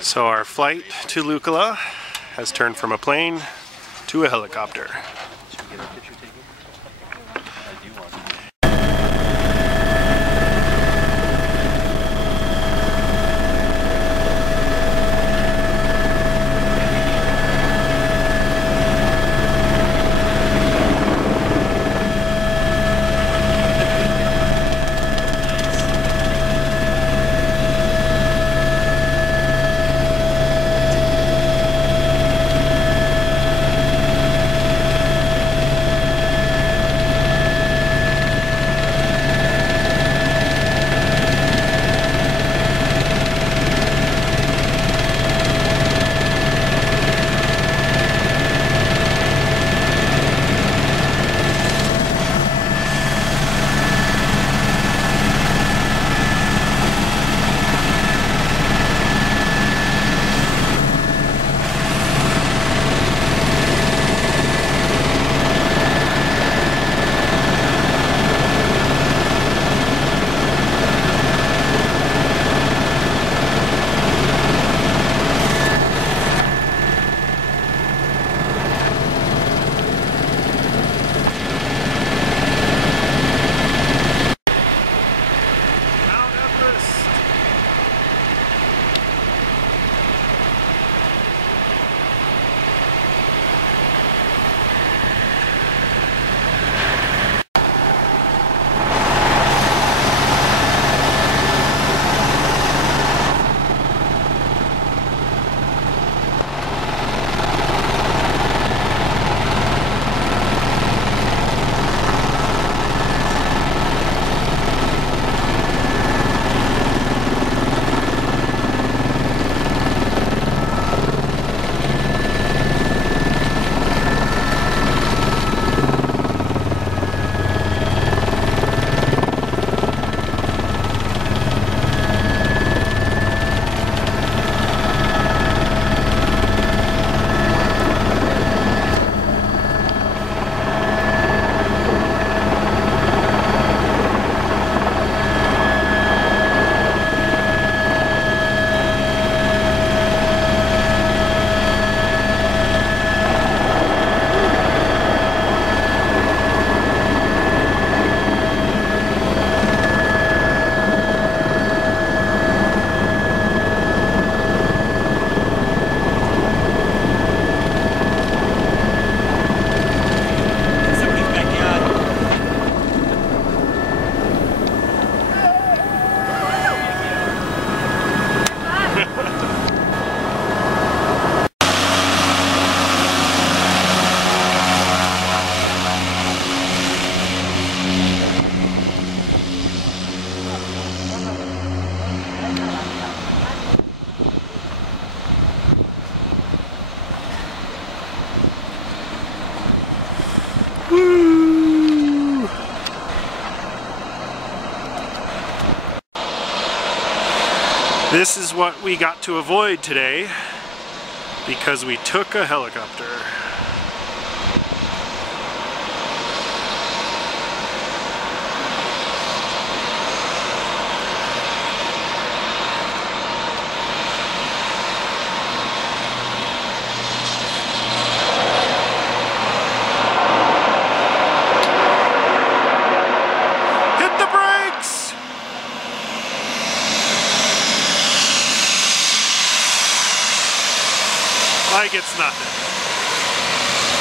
So our flight to Lukala has turned from a plane to a helicopter. Should we get our picture taken? I do want to. This is what we got to avoid today because we took a helicopter. Like it's nothing.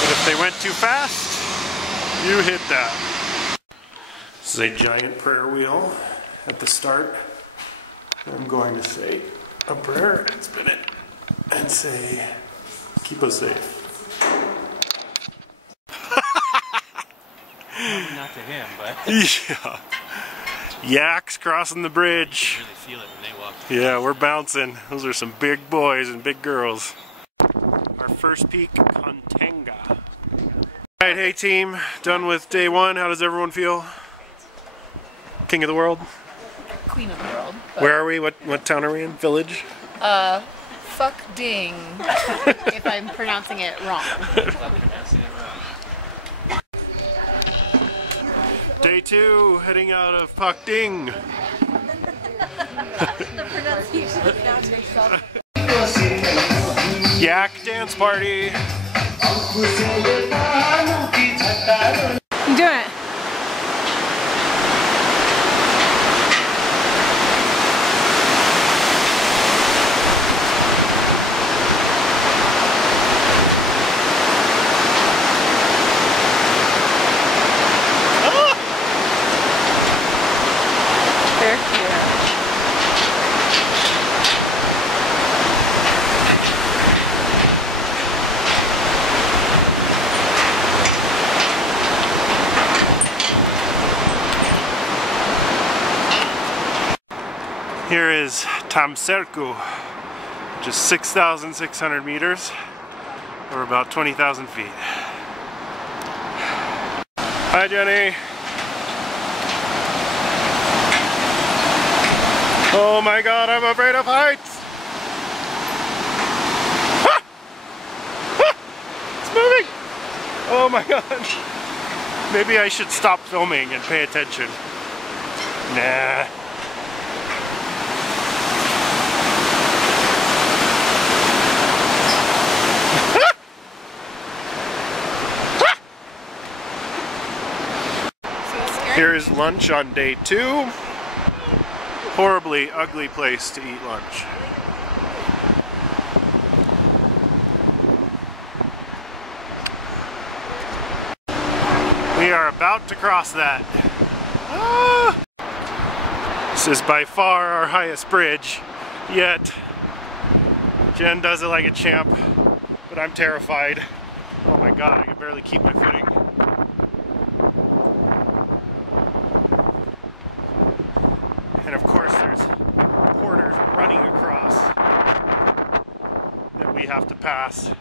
But if they went too fast, you hit that. This is a giant prayer wheel at the start. I'm going to say a prayer and spin it and say, keep us safe. Not to him, but... Yeah. Yaks crossing the bridge. You really feel it when they walk. Yeah, we're bouncing. Those are some big boys and big girls. Our first peak, Contanga. Alright, hey team, done with day one. How does everyone feel? King of the world? Queen of the world. Where are we? What town are we in? Village? Fuck Ding, if I'm pronouncing it wrong. Day two, heading out of Pak Ding. The pronunciation of Yak dance party. Do it. They're cute. Here is Tamserku, which is 6,600 meters, or about 20,000 feet. Hi, Jenny. Oh my God, I'm afraid of heights. Ah! Ah! It's moving. Oh my God. Maybe I should stop filming and pay attention. Nah. Here is lunch on day 2. Horribly ugly place to eat lunch. We are about to cross that. Ah! This is by far our highest bridge yet. Jen does it like a champ, but I'm terrified. Oh my God, I can barely keep my footing. And of course there's porters running across that we have to pass.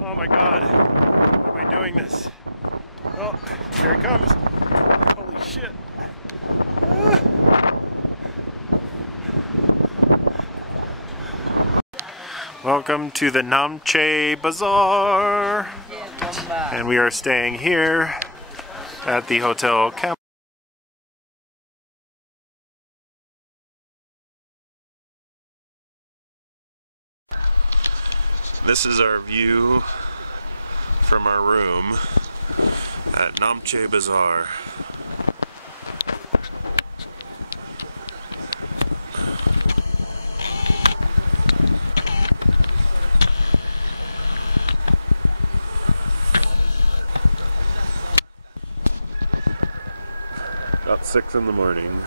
Oh my God, why am I doing this? Oh, here he comes. Holy shit. Ah. Welcome to the Namche Bazaar. And we are staying here at the Hotel Camp. This is our view from our room at Namche Bazaar. About 6 in the morning.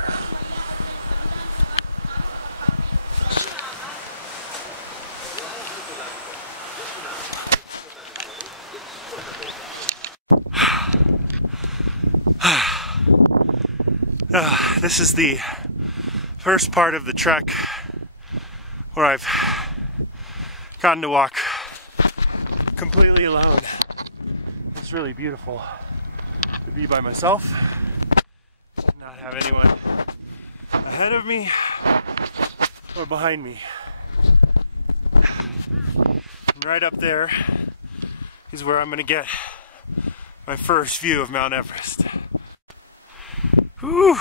This is the first part of the trek where I've gotten to walk completely alone. It's really beautiful to be by myself, not have anyone ahead of me or behind me. And right up there is where I'm going to get my first view of Mount Everest. Whew.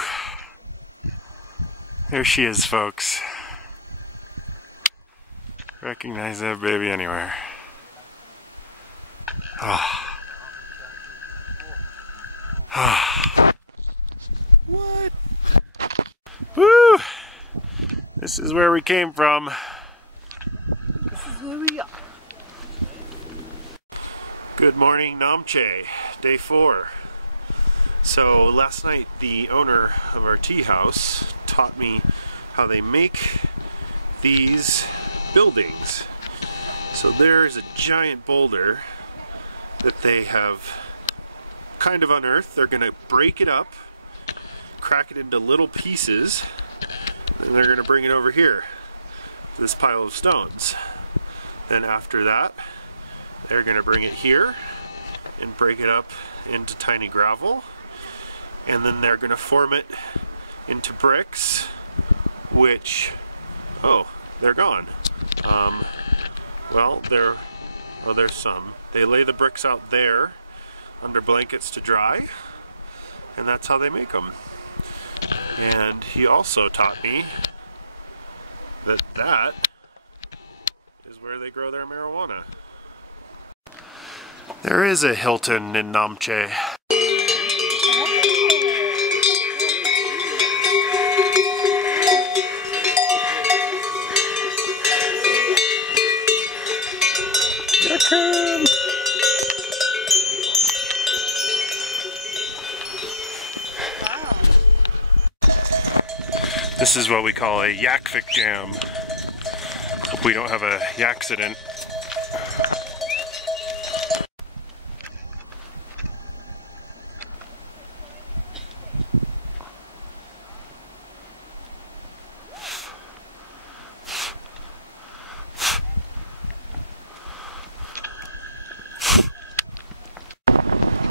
There she is, folks. Recognize that baby anywhere. Ah. Ah. What? Woo! This is where we came from. This is where we are. Good morning, Namche. Day 4. So last night the owner of our tea house taught me how they make these buildings. So there's a giant boulder that they have kind of unearthed. They're going to break it up, crack it into little pieces, and they're going to bring it over here to this pile of stones. Then after that, they're going to bring it here and break it up into tiny gravel, and then they're going to form it into bricks, which, oh, they're gone. Well, there's some. They lay the bricks out there under blankets to dry, and that's how they make them. And he also taught me that that where they grow their marijuana. There is a Hilton in Namche. This is what we call a yakfic jam. Hope we don't have a accident.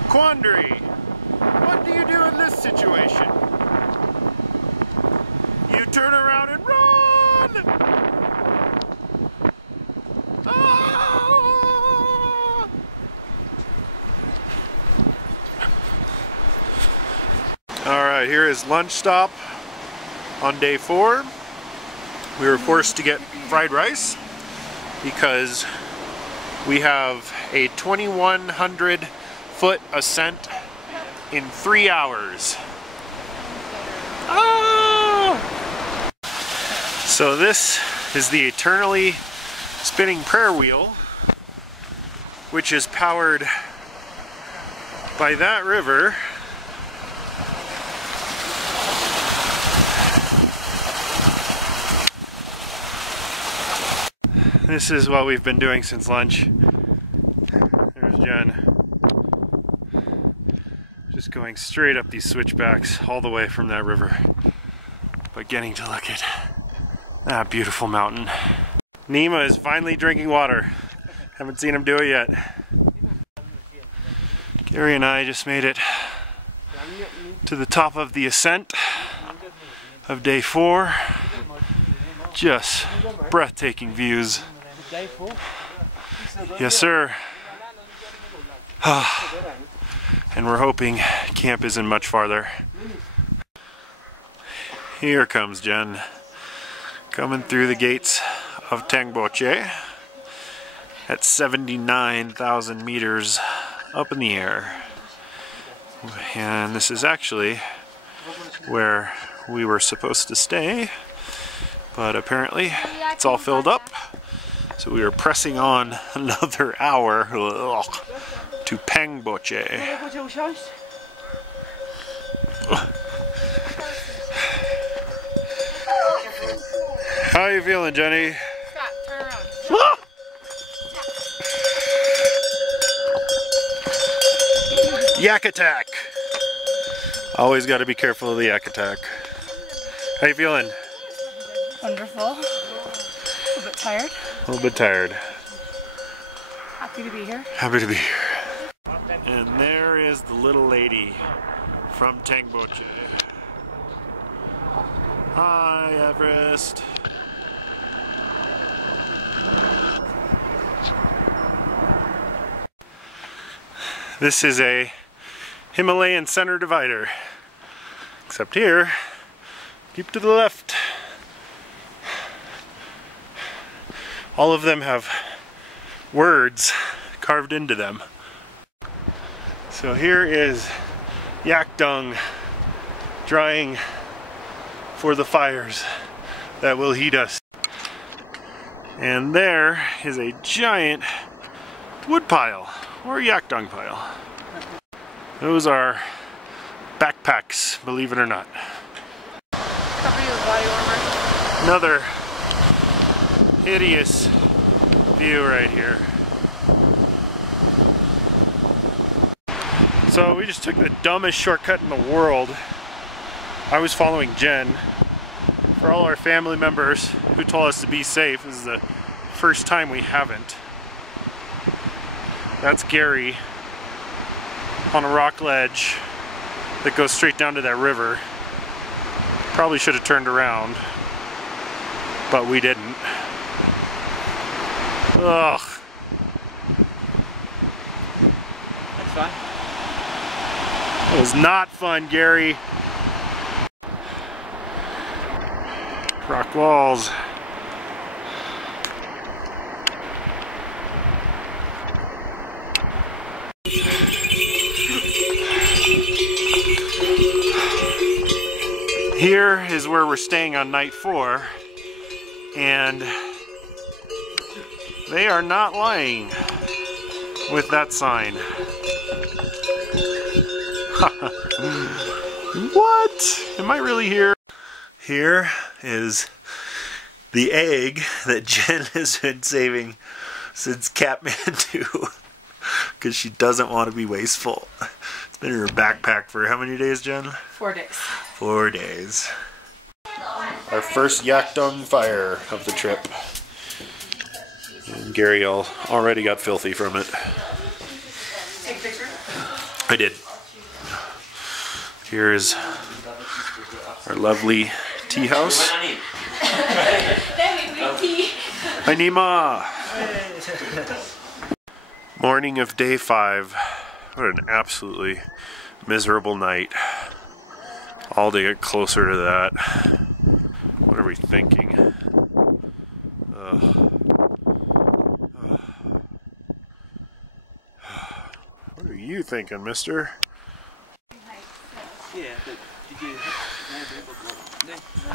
Quandary! What do you do in this situation? You turn around and run! Ah! Alright, here is lunch stop on day 4. We were forced to get fried rice because we have a 2,100-foot ascent in 3 hours. Ah! So this is the eternally spinning prayer wheel, which is powered by that river. This is what we've been doing since lunch. There's Jenn. Just going straight up these switchbacks all the way from that river, but getting to look at that beautiful mountain. Nima is finally drinking water. Haven't seen him do it yet. Gary and I just made it to the top of the ascent of day 4. Just breathtaking views. Yes, sir. And we're hoping camp isn't much farther. Here comes Jenn, coming through the gates of Dingboche at 79,000 meters up in the air. And this is actually where we were supposed to stay, but apparently it's all filled up. So we are pressing on another hour to Dingboche. How are you feeling, Jenny? Scott, turn around. Yak attack! Always got to be careful of the yak attack. How you feeling? Wonderful. A little bit tired. A little bit tired. Happy to be here. Happy to be here. And there is the little lady from Dingboche. Hi, Everest. This is a Himalayan center divider. Except here, keep to the left. All of them have words carved into them. So here is yak dung drying for the fires that will heat us. And there is a giant wood pile, or yak dung pile. Those are backpacks, believe it or not. Cover you with body warmer. Another hideous view right here. So we just took the dumbest shortcut in the world. I was following Jenn. For all our family members who told us to be safe, this is the first time we haven't. That's Gary on a rock ledge that goes straight down to that river. Probably should have turned around, but we didn't. Ugh. That's fine. It was not fun, Gary. Rock walls. Here is where we're staying on night 4, and they are not lying with that sign. What? Am I really here? Here is the egg that Jen has been saving since Kathmandu because she doesn't want to be wasteful. It's been in her backpack for how many days, Jen? 4 days. 4 days. Our first yakdong fire of the trip. And Gary already got filthy from it. Take a picture? I did. Here is our lovely tea house. Hi Nima! Morning of day 5. What an absolutely miserable night. All to get closer to that. What are we thinking? What are you thinking, mister?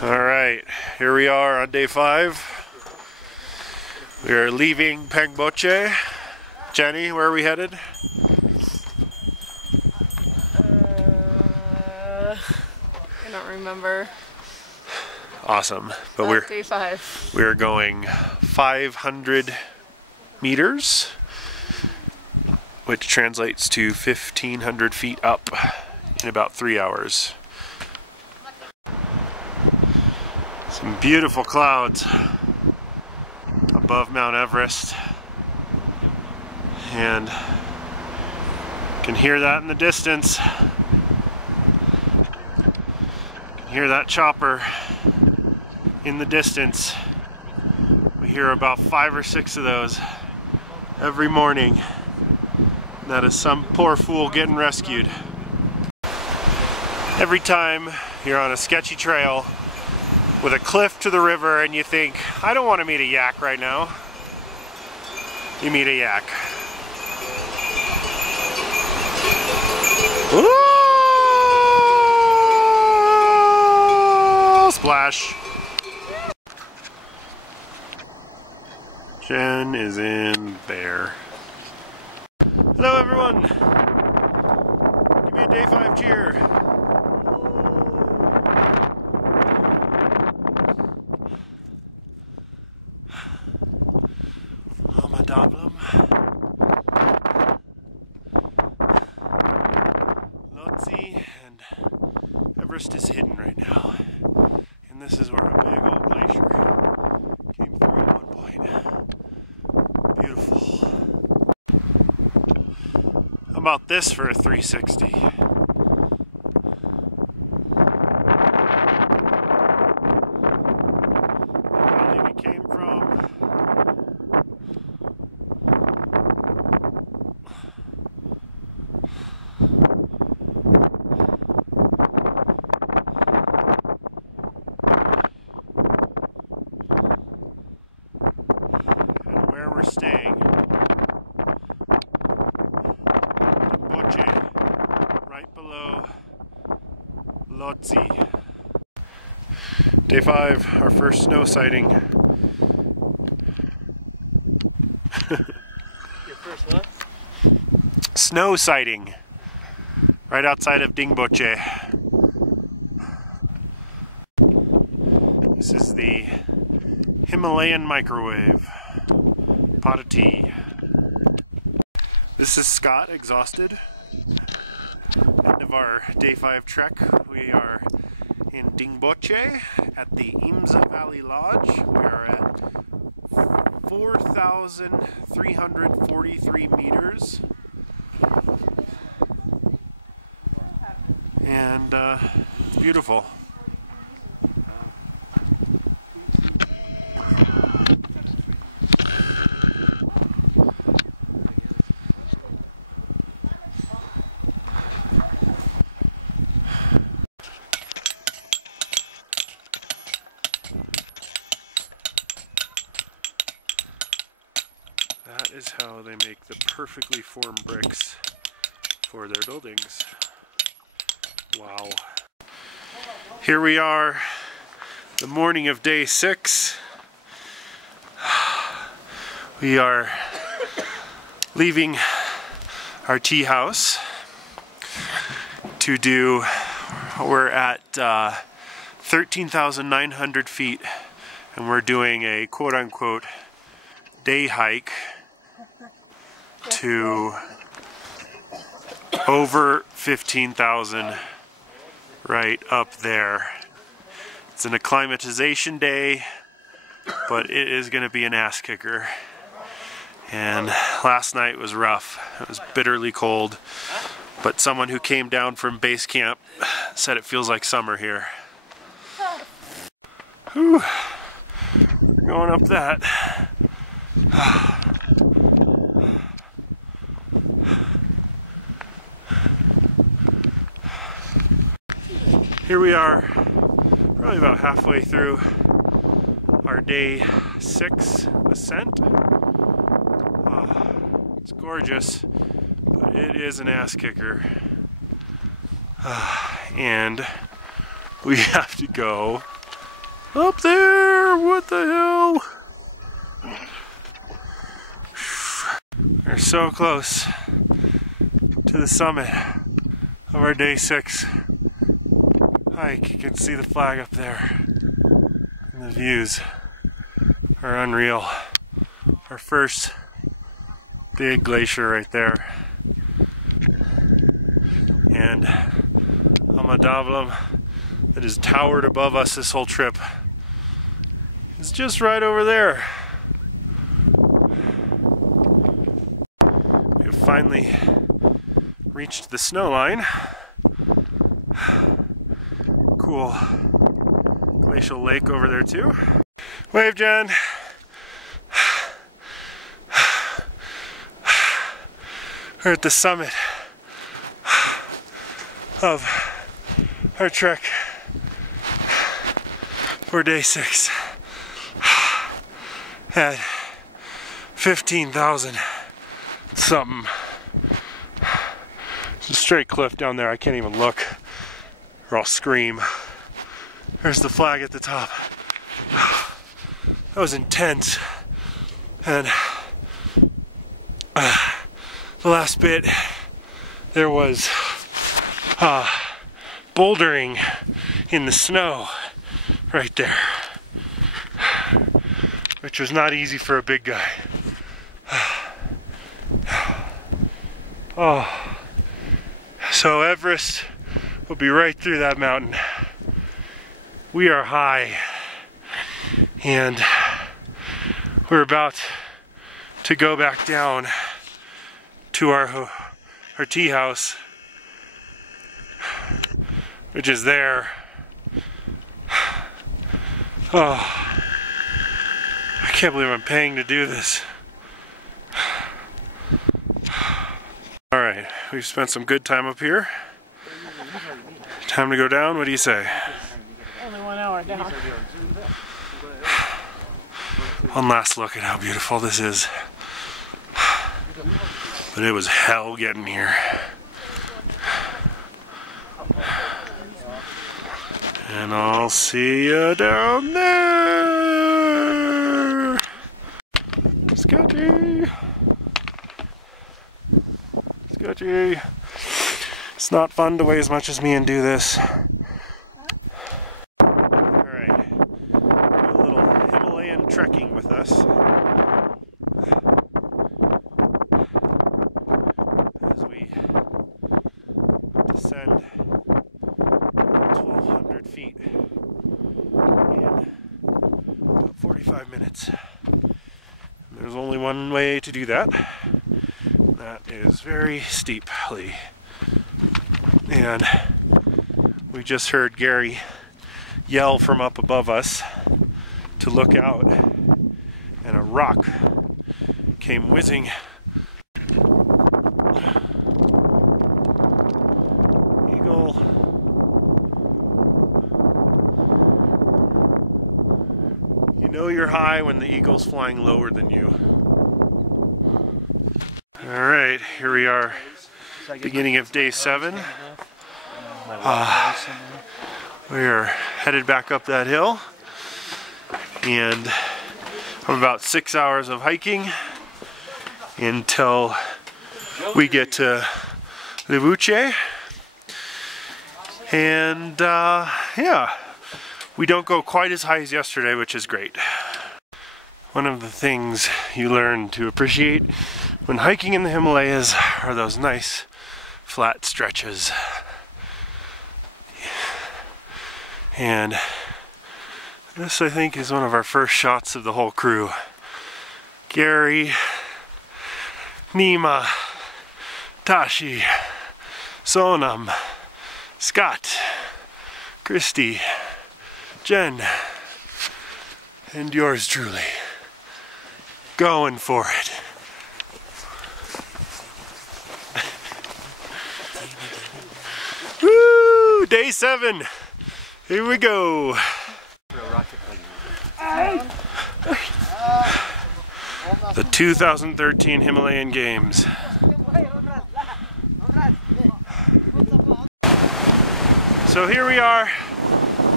Alright, here we are on day 5. We are leaving Dingboche. Jenny, where are we headed? I don't remember. Awesome. But we're Day 5. we're going 500 meters, which translates to 1,500 feet up in about 3 hours. Some beautiful clouds above Mount Everest, and can hear that in the distance. Can hear that chopper in the distance. We hear about 5 or 6 of those every morning. That is some poor fool getting rescued. Every time you're on a sketchy trail with a cliff to the river and you think, I don't want to meet a yak right now, you meet a yak. Whoa! Splash. Jen is in there. Hello everyone! Give me a day 5 cheer. Oh my Doblum. Lotzi and Everest is hidden right now. And this is where a big old glacier came through at one point. Beautiful. How about this for a 360? The valley we came from. And where we're staying. Dingboche, right below Lotzi. Day 5, our first snow sighting. Your first what? Snow sighting. Right outside of Dingboche. This is the Himalayan microwave. Pot of tea. This is Scott, exhausted. End of our day 5 trek. We are in Dingboche at the Imsa Valley Lodge. We are at 4,343 meters. And it's beautiful. That is how they make the perfectly formed bricks for their buildings. Wow. Here we are, the morning of day 6. We are leaving our tea house to do, we're at 13,900 feet, and we're doing a quote-unquote day hike to over 15,000 right up there. It's an acclimatization day, but it is going to be an ass kicker. And last night was rough. It was bitterly cold, but someone who came down from base camp said it feels like summer here. Whew. We're going up that. Here we are, probably about halfway through our day 6 ascent. It's gorgeous, but it is an ass kicker. And we have to go up there. What the hell? We're so close to the summit of our day 6 hike. You can see the flag up there, and the views are unreal. Our first big glacier right there, and Almadavlam, that is towered above us this whole trip, is just right over there. We have finally reached the snow line. Cool glacial lake over there too. Wave, Jen. We're at the summit of our trek for day 6 at 15,000 something. It's a straight cliff down there. I can't even look or I'll scream. There's the flag at the top. That was intense. And the last bit, there was bouldering in the snow right there, which was not easy for a big guy. Oh, so Everest will be right through that mountain. We are high, and we're about to go back down to our tea house, which is there. Oh, I can't believe I'm paying to do this. Alright, we've spent some good time up here. Time to go down, what do you say? Only 1 hour down. One last look at how beautiful this is. But it was hell getting here. And I'll see you down there. Scotty. Scotty. It's not fun to weigh as much as me and do this. Alright. Do a little Himalayan trekking with us. As we descend 1,200 feet in about 45 minutes. There's only one way to do that. That is very steeply. And we just heard Gary yell from up above us to look out, and a rock came whizzing. Eagle. You know you're high when the eagle's flying lower than you. Alright, here we are, beginning of day 7. We're headed back up that hill, and I'm about 6 hours of hiking until we get to Dingboche. And yeah, we don't go quite as high as yesterday, which is great. One of the things you learn to appreciate when hiking in the Himalayas are those nice flat stretches. And this, I think, is one of our first shots of the whole crew. Gary, Nima, Tashi, Sonam, Scott, Christy, Jenn, and yours truly. Going for it. Woo! Day 7. Here we go. The 2013 Himalayan Games. So here we are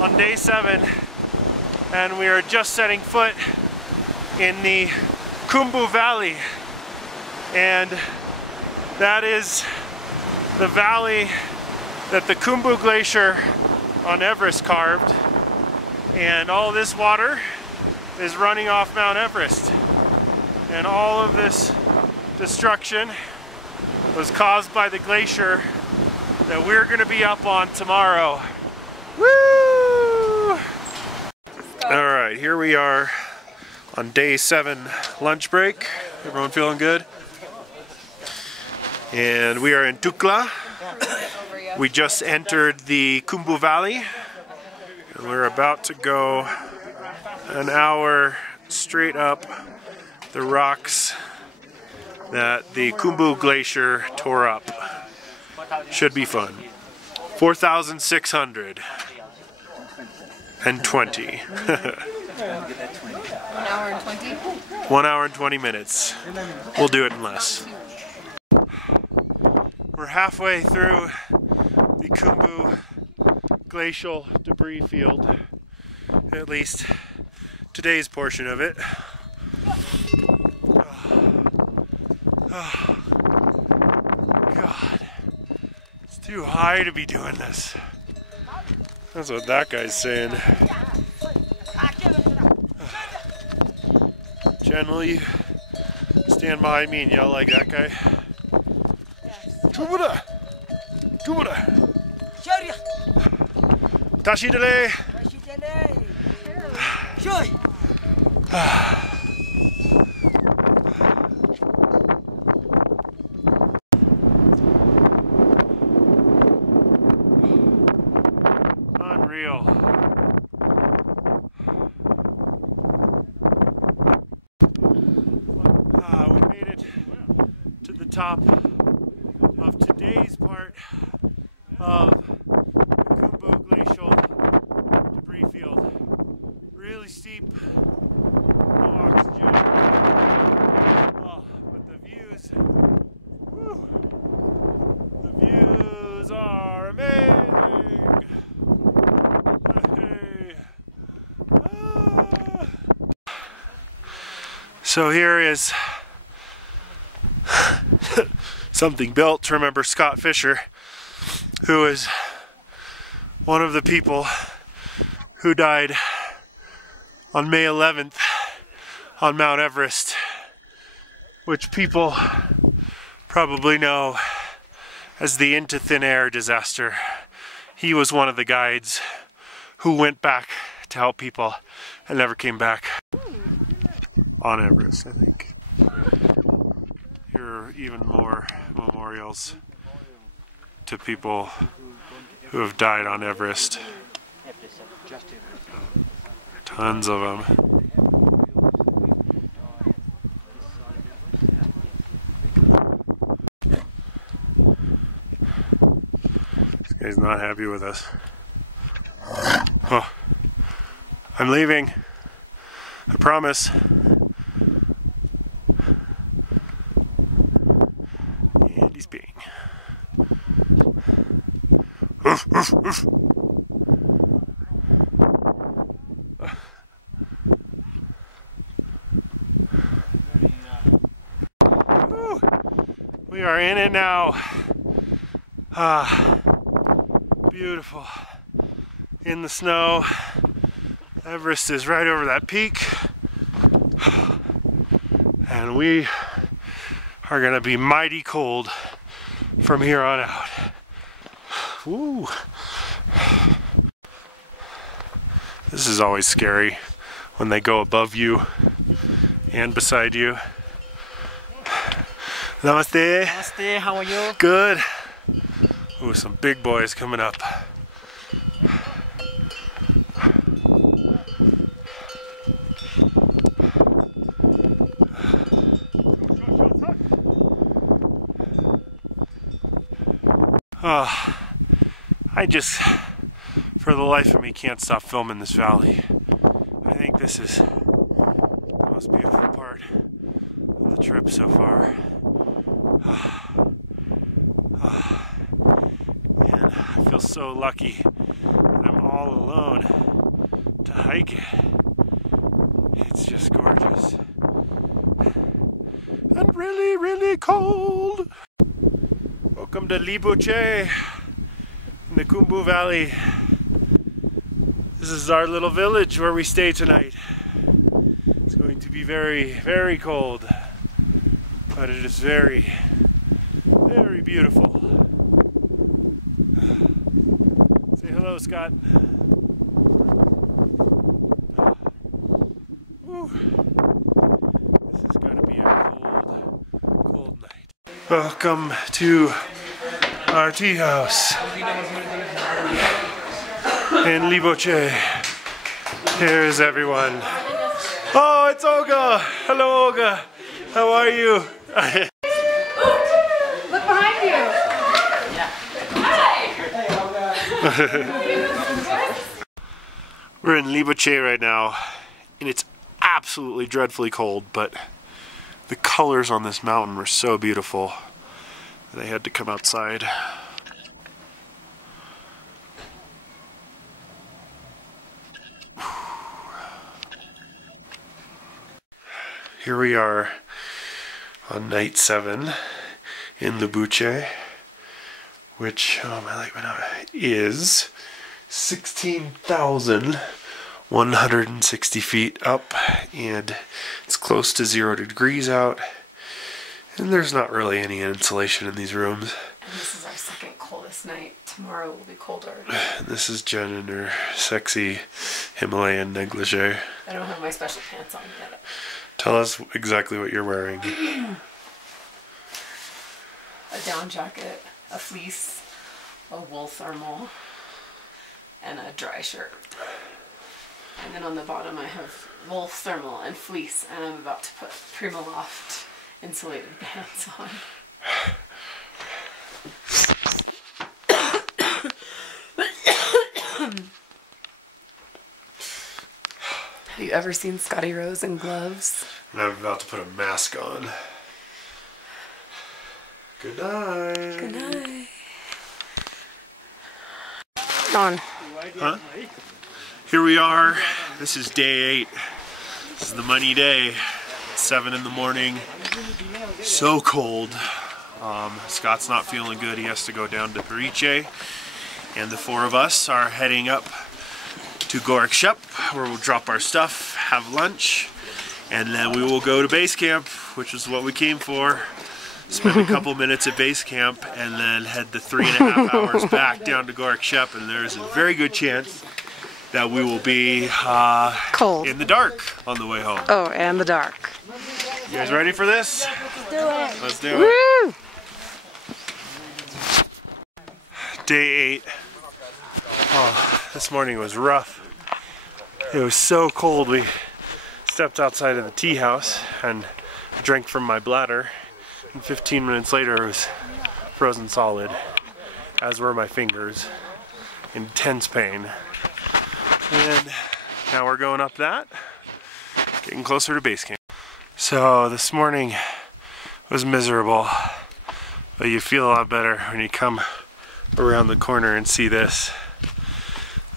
on day 7, and we are just setting foot in the Khumbu Valley, and that is the valley that the Khumbu Glacier on Everest carved, and all this water is running off Mount Everest, and all of this destruction was caused by the glacier that we're going to be up on tomorrow. Woo! Alright, here we are on day 7 lunch break. Everyone feeling good? And we are in Tukla. We just entered the Khumbu Valley, and we're about to go an hour straight up the rocks that the Khumbu Glacier tore up. Should be fun. 4,620. 1 hour and 20? 1 hour and 20 minutes. We'll do it in less. We're halfway through the Khumbu glacial debris field, at least today's portion of it. Oh, God, it's too high to be doing this. That's what that guy's saying. Jenn, will you stand behind me and yell like that guy? Kubura! Kubura! Tashi dele! Unreal. We made it to the top of today's part of the Khumbu glacial debris field. Really steep, no oxygen. Oh, but the views, whew, the views are amazing. Hey. Ah. So here is something built to remember Scott Fisher, who is one of the people who died on May 11th on Mount Everest, which people probably know as the Into Thin Air disaster. He was one of the guides who went back to help people and never came back on Everest, I think. Here are even more memorials to people who have died on Everest. Tons of them. This guy's not happy with us. Oh, I'm leaving. I promise. And he's peeing. Oof, oof, oof. are in it now. Ah, beautiful. In the snow. Everest is right over that peak. And we are gonna be mighty cold from here on out. Woo. This is always scary when they go above you and beside you. Namaste. Namaste, how are you? Good. Ooh, some big boys coming up. Oh, I just, for the life of me, can't stop filming this valley. I think this is the most beautiful part of the trip so far. And I feel so lucky that I'm all alone to hike it. It's just gorgeous. And really, really cold. Welcome to Dingboche in the Khumbu Valley. This is our little village where we stay tonight. It's going to be very, very cold, but it is very, very beautiful. Say hello, Scott. Whew. This is going to be a cold, cold night. Welcome to our tea house in Dingboche. Here's everyone. Oh, it's Olga. Hello, Olga. How are you? Look behind you. We're in Dingboche right now, and it's absolutely dreadfully cold, but the colors on this mountain were so beautiful that I had to come outside. Here we are on night 7 in Dingboche, which, oh my light went out, is 16,160 feet up, and it's close to 0 degrees out, and there's not really any insulation in these rooms. And this is our second coldest night. Tomorrow will be colder. This is Jenn in her sexy Himalayan negligee. I don't have my special pants on yet. Tell us exactly what you're wearing. A down jacket, a fleece, a wool thermal, and a dry shirt. And then on the bottom I have wool thermal and fleece, and I'm about to put Primaloft insulated pants on. Have you ever seen Scotty Rose in gloves? And I'm about to put a mask on. Good night. Good night. On. Huh? Here we are. This is day 8. This is the money day. It's 7 in the morning. So cold. Scott's not feeling good. He has to go down to Pariche. And the 4 of us are heading up to Gorakshep, where we'll drop our stuff, have lunch, and then we will go to base camp, which is what we came for. Spend a couple minutes at base camp, and then head the 3.5 hours back down to Gorakshep, and there's a very good chance that we will be cold in the dark on the way home. Oh, and the dark. You guys ready for this? Let's do it. Let's do it. Woo! Day 8. Oh, this morning was rough. It was so cold. We stepped outside of the tea house and drank from my bladder, and 15 minutes later it was frozen solid, as were my fingers. Intense pain. And now we're going up that, getting closer to base camp. So this morning was miserable, but you feel a lot better when you come around the corner and see this.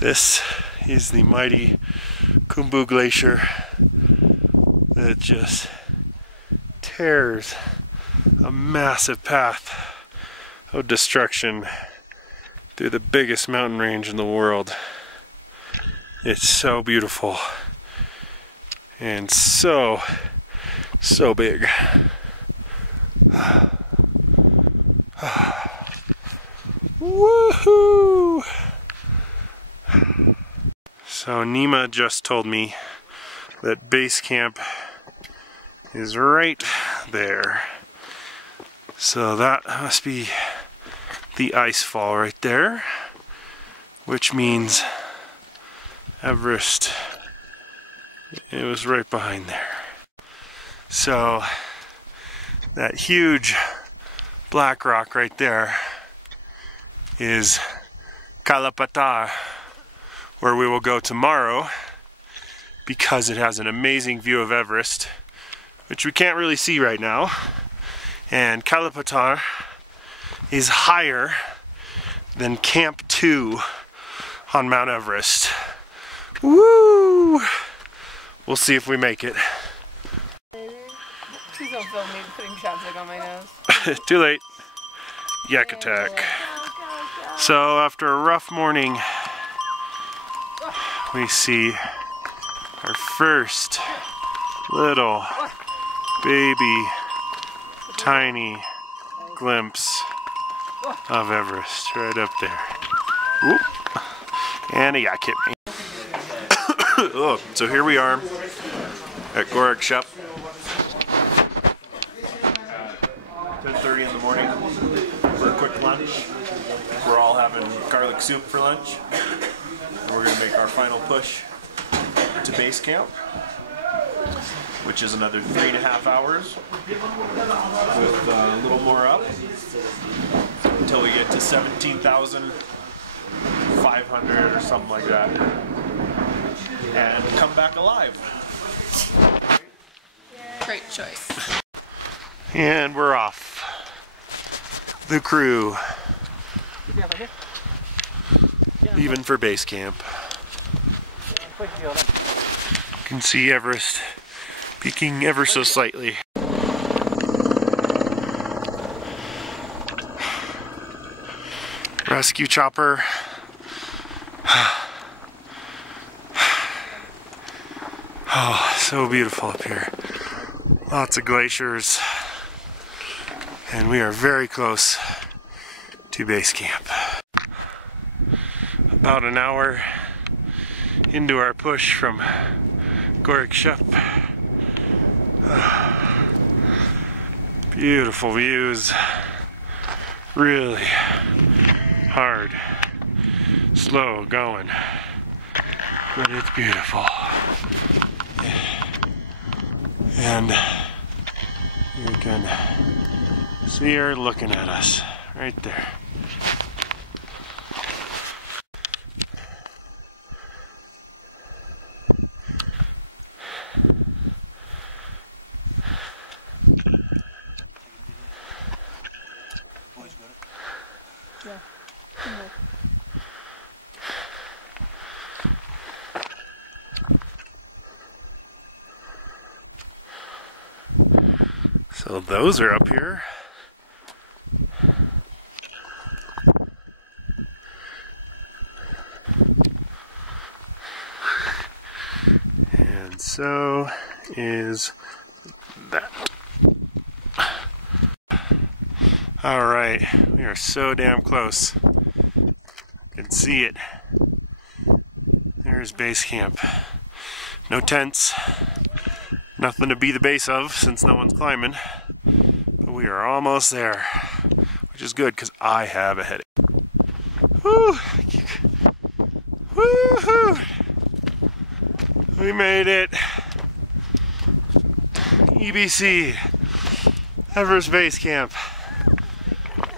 This is the mighty Khumbu Glacier that just tears a massive path of destruction through the biggest mountain range in the world. It's so beautiful and so big. Woohoo! So Nima just told me that base camp is right there. So that must be the ice fall right there, which means Everest, it was right behind there. So that huge black rock right there is Patthar, where we will go tomorrow because it has an amazing view of Everest, which we can't really see right now. And Patthar is higher than Camp 2 on Mount Everest. Woo! We'll see if we make it. Please don't film me putting chapstick on my nose. Too late. Yak attack. So after a rough morning, we see our first little baby tiny glimpse of Everest right up there. Whoop. And a yak hit me. Oh, so here we are at Gorak Shep. 10:30 in the morning for a quick lunch. We're all having garlic soup for lunch. And we're going to make our final push to base camp, which is another 3.5 hours with a little more up until we get to 17,500 or something like that, and come back alive. Great choice. And we're off. The crew, leaving for base camp. You can see Everest peeking ever so slightly. Rescue chopper. Oh, so beautiful up here. Lots of glaciers. And we are very close to base camp. About an hour into our push from Gorak Shep. Beautiful views. Really hard, slow going, but it's beautiful. And you can see her looking at us right there. So those are up here. And so is that. All right, we are so damn close. You can see it. There's base camp. No tents. Nothing to be the base of since no one's climbing. But we are almost there, which is good because I have a headache. Woo! Woo-hoo! We made it. EBC, Everest Base Camp.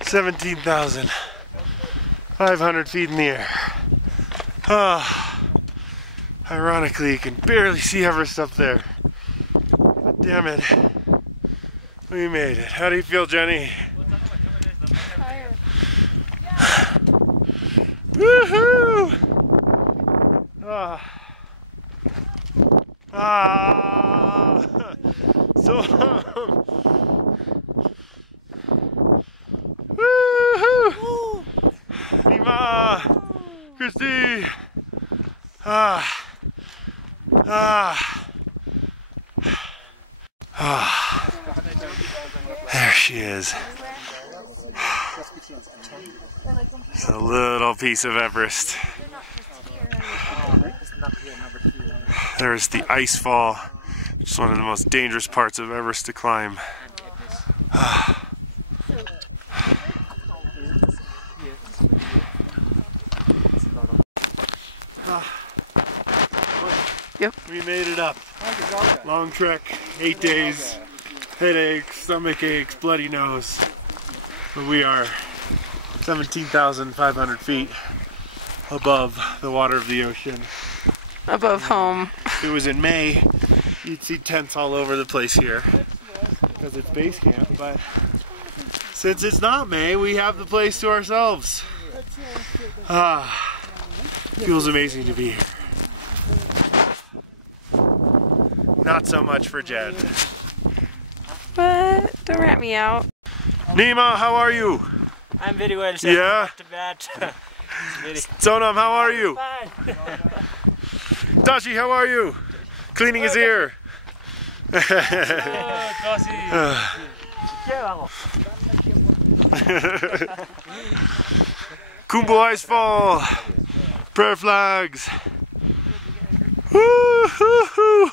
17,500 feet in the air. Ah, ironically, you can barely see Everest up there. But damn it, we made it. How do you feel, Jenny? Tired. Woohoo! Ah. Ah. So Christy! Ah! Ah! Ah! There she is. It's a little piece of Everest. There's the ice fall, which is one of the most dangerous parts of Everest to climb. Yep. We made it up. Long trek, 8 days, headaches, stomach aches, bloody nose. But we are 17,500 feet above the water of the ocean. Above home. If it was in May, you'd see tents all over the place here because it's base camp, but since it's not May, we have the place to ourselves. Feels amazing to be here. Not so much for Jen. What? Don't rat me out. Nima, how are you? I'm very well, sir. Yeah? Not too bad. Sonam, how are you? Fine. Tashi, how are you? Cleaning his ear. Kumbo Ice Fall. Prayer flags. Woo-hoo-hoo.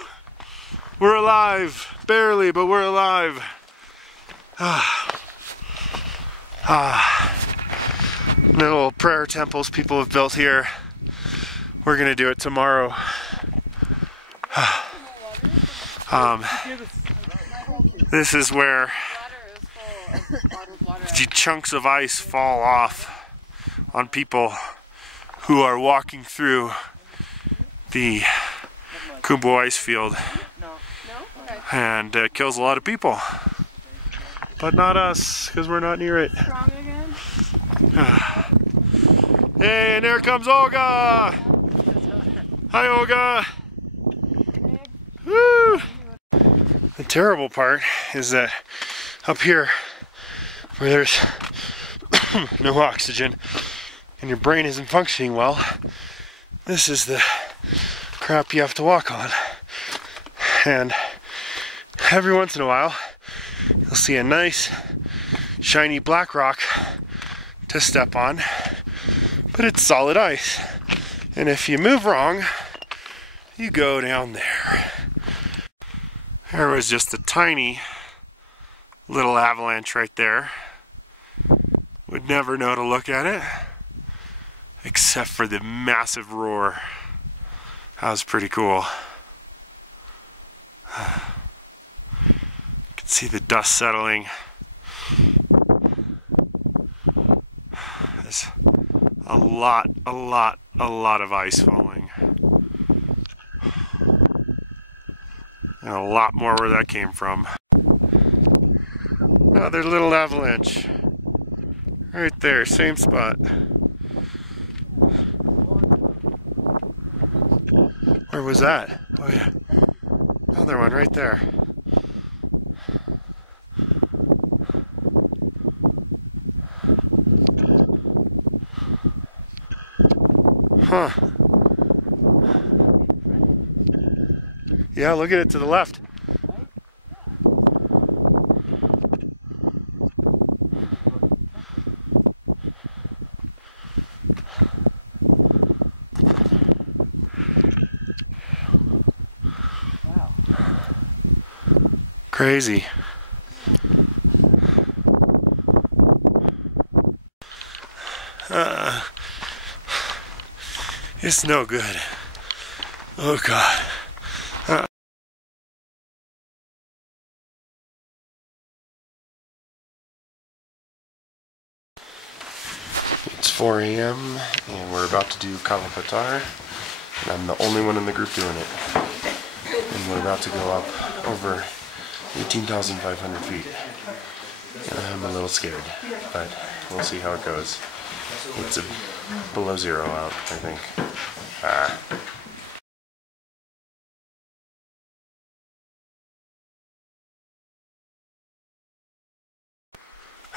We're alive. Barely, but we're alive. Little prayer temples people have built here. We're gonna do it tomorrow. This is where the chunks of ice fall off on people who are walking through the Kumbo ice field, and it kills a lot of people, but not us because we're not near it. Hey, and there comes Olga. Hi, Olga. Woo. The terrible part is that up here where there's no oxygen and your brain isn't functioning well, this is the crap you have to walk on. And every once in a while you'll see a nice shiny black rock to step on, but it's solid ice, and if you move wrong you go down there. There was just a tiny little avalanche right there. Would never know to look at it, except for the massive roar. That was pretty cool. You can see the dust settling. There's a lot of ice falling. And a lot more where that came from. Another little avalanche. Right there, same spot. Where was that? Oh yeah. Another one right there. Huh. Yeah, look at it to the left. Wow. Crazy. It's no good. Oh God. It's 4 a.m. and we're about to do Patthar, and I'm the only one in the group doing it. And we're about to go up over 18,500 feet. And I'm a little scared, but we'll see how it goes. It's below zero out, I think.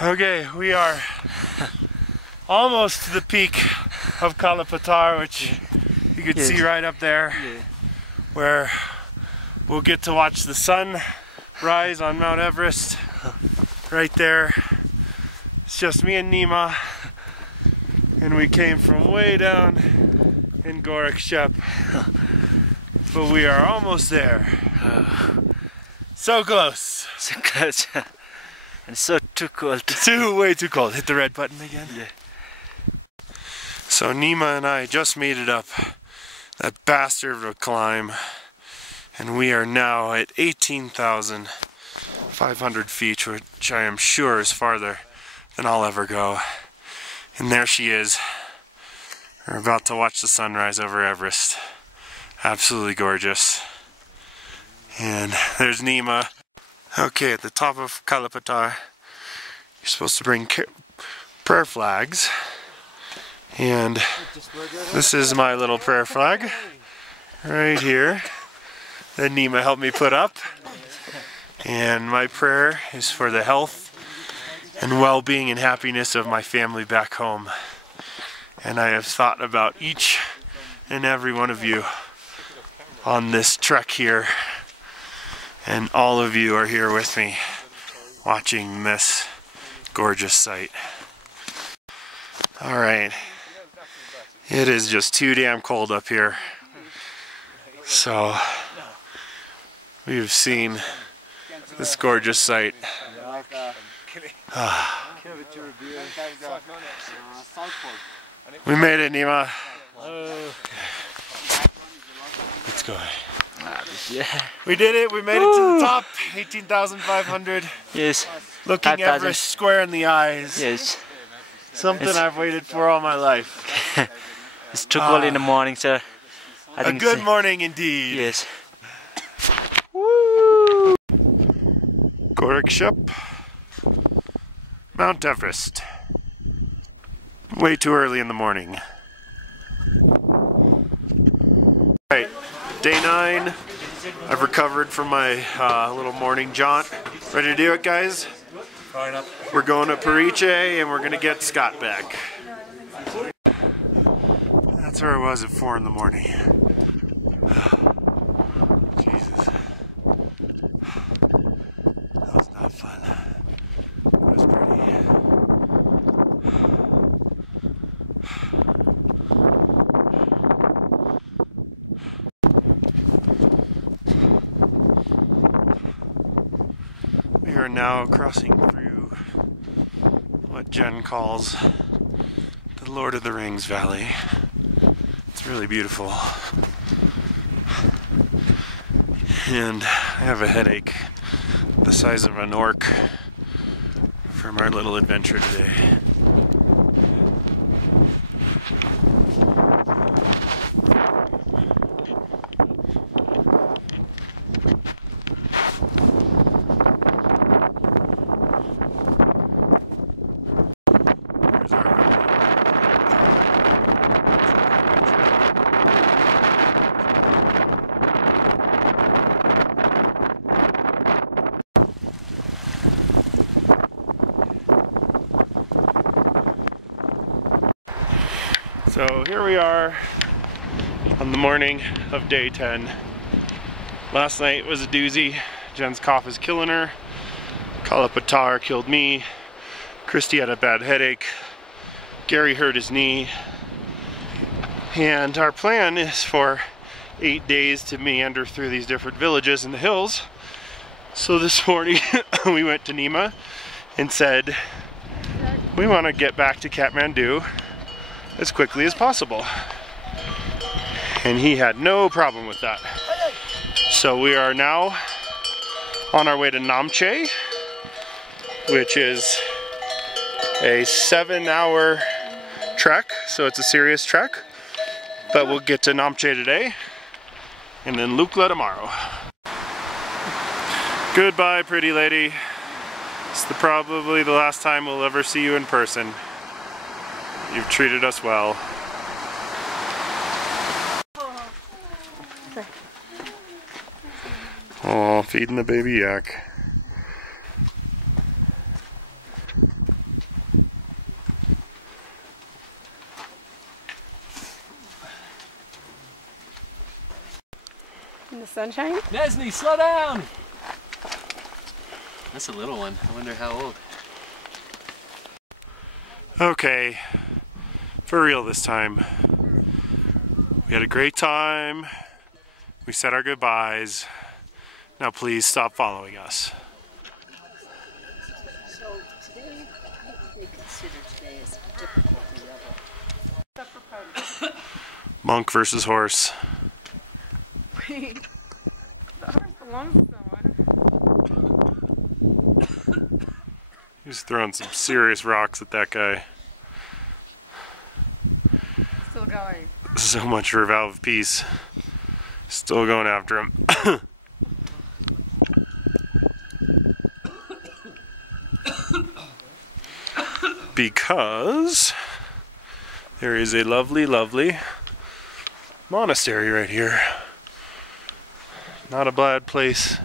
Okay, we are almost to the peak of Patthar, which you can see right up there, where we'll get to watch the sun rise on Mount Everest. Right there. It's just me and Nima, and we came from way down in Gorakshep, but we are almost there. So close. So close. And so too cold. Way too cold. Hit the red button again. Yeah. So Nima and I just made it up that bastard of a climb, and we are now at 18,500 feet, which I am sure is farther than I'll ever go. And there she is. We're about to watch the sunrise over Everest. Absolutely gorgeous. And there's Nima. Okay, at the top of Patthar, you're supposed to bring prayer flags. And this is my little prayer flag right here that Nima helped me put up. And my prayer is for the health and well-being and happiness of my family back home. And I have thought about each and every one of you on this trek here. And all of you are here with me, watching this gorgeous sight. Alright, it is just too damn cold up here. So, we've seen this gorgeous sight. We made it, Nima. Let's go. Yeah. We did it, we made it to the top, 18,500. Yes. Looking Everest square in the eyes. Yes. Something I've waited for all my life. It's too cold in the morning, sir. A good morning indeed. Yes. Woo! Gorakshep, Mount Everest. Way too early in the morning. Right, day 9. I've recovered from my little morning jaunt. Ready to do it, guys? We're going to Periche and we're going to get Scott back. That's where I was at 4 in the morning. Jesus. That was not fun. It was pretty. We are now crossing through what Jenn calls the Lord of the Rings Valley. It's really beautiful. And I have a headache the size of an orc from our little adventure today. So here we are on the morning of day 10. Last night was a doozy. Jenn's cough is killing her. Patthar killed me. Christy had a bad headache. Gary hurt his knee. And our plan is for 8 days to meander through these different villages in the hills. So this morning we went to Nima and said, we want to get back to Kathmandu as quickly as possible. And he had no problem with that. So we are now on our way to Namche, which is a 7-hour trek, so it's a serious trek. But we'll get to Namche today, and then Lukla tomorrow. Goodbye, pretty lady. It's probably the last time we'll ever see you in person. You've treated us well. Oh, feeding the baby yak. In the sunshine? Nesney, slow down! That's a little one. I wonder how old. Okay, for real this time. We had a great time. We said our goodbyes. Now please stop following us. So today, what do they consider today as difficulty level? Monk versus horse. Wait. The horse belongs to someone. He's throwing some serious rocks at that guy. Still going. So much for a vow of peace. Still going after him. Because there is a lovely, lovely monastery right here. Not a bad place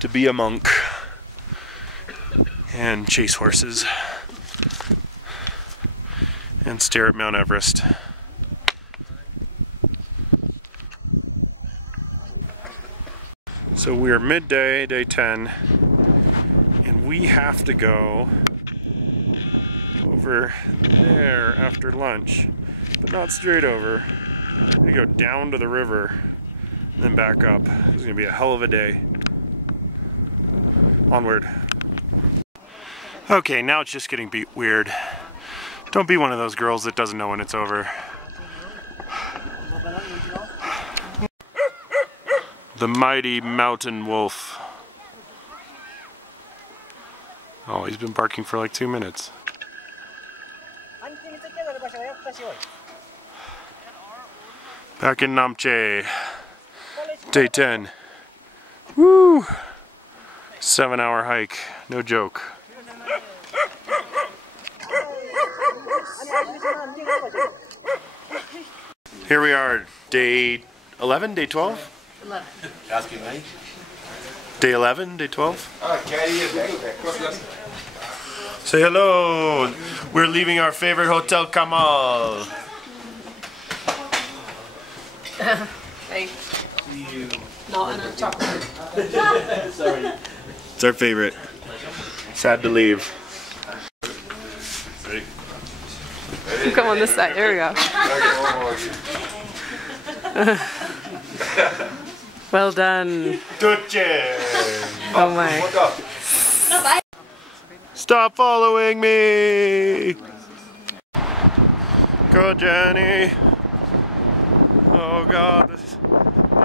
to be a monk and chase horses and stare at Mount Everest. So we are midday, day 10, and we have to go over there after lunch, but not straight over. We go down to the river, and then back up. It's gonna be a hell of a day. Onward. Okay, now it's just getting weird. Don't be one of those girls that doesn't know when it's over. The mighty mountain wolf. Oh, he's been barking for like 2 minutes. Back in Namche. Day 10. Woo! 7-hour hike. No joke. Here we are, day 11, day 12? 11. Day 11, day 12? Say hello! We're leaving our favorite hotel, Kamal. Hey. Not enough chocolate. Sorry. It's our favorite. Sad to leave. Ready? Come on this side. There we go. Well done. Good Jenn. Oh my. Stop following me. Go, Jenny. Oh God, this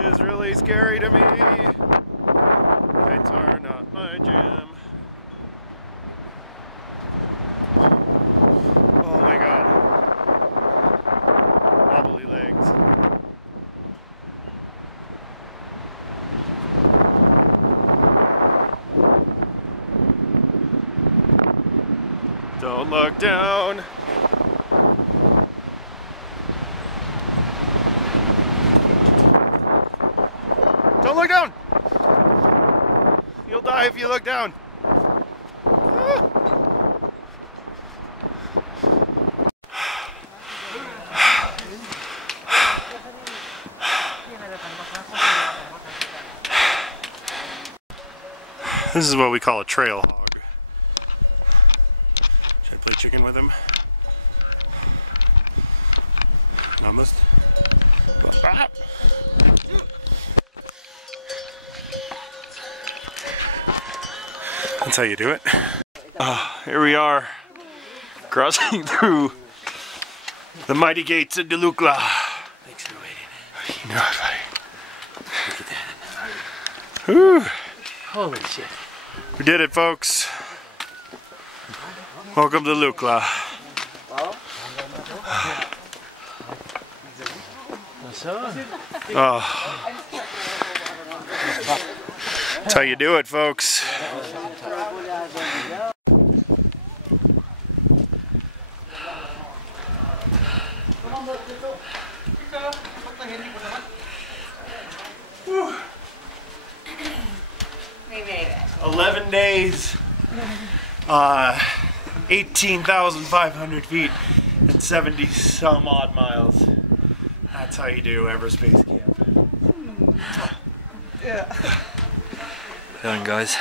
is really scary to me. Heights are not my jam. Oh my God. Wobbly legs. Don't look down. Don't look down! You'll die if you look down. This is what we call a trail hog. Should I play chicken with him? Almost. That's how you do it. Here we are, crossing through the mighty gates of Dulukla. Thanks for waiting. You know it, buddy. Look at that. Whew. Holy shit. We did it, folks. Welcome to Dulukla. Oh. That's how you do it, folks. Whew. We made it. 11 days, 18,500 feet, and 70 some odd miles. That's how you do Everest Base Camp. Done, guys.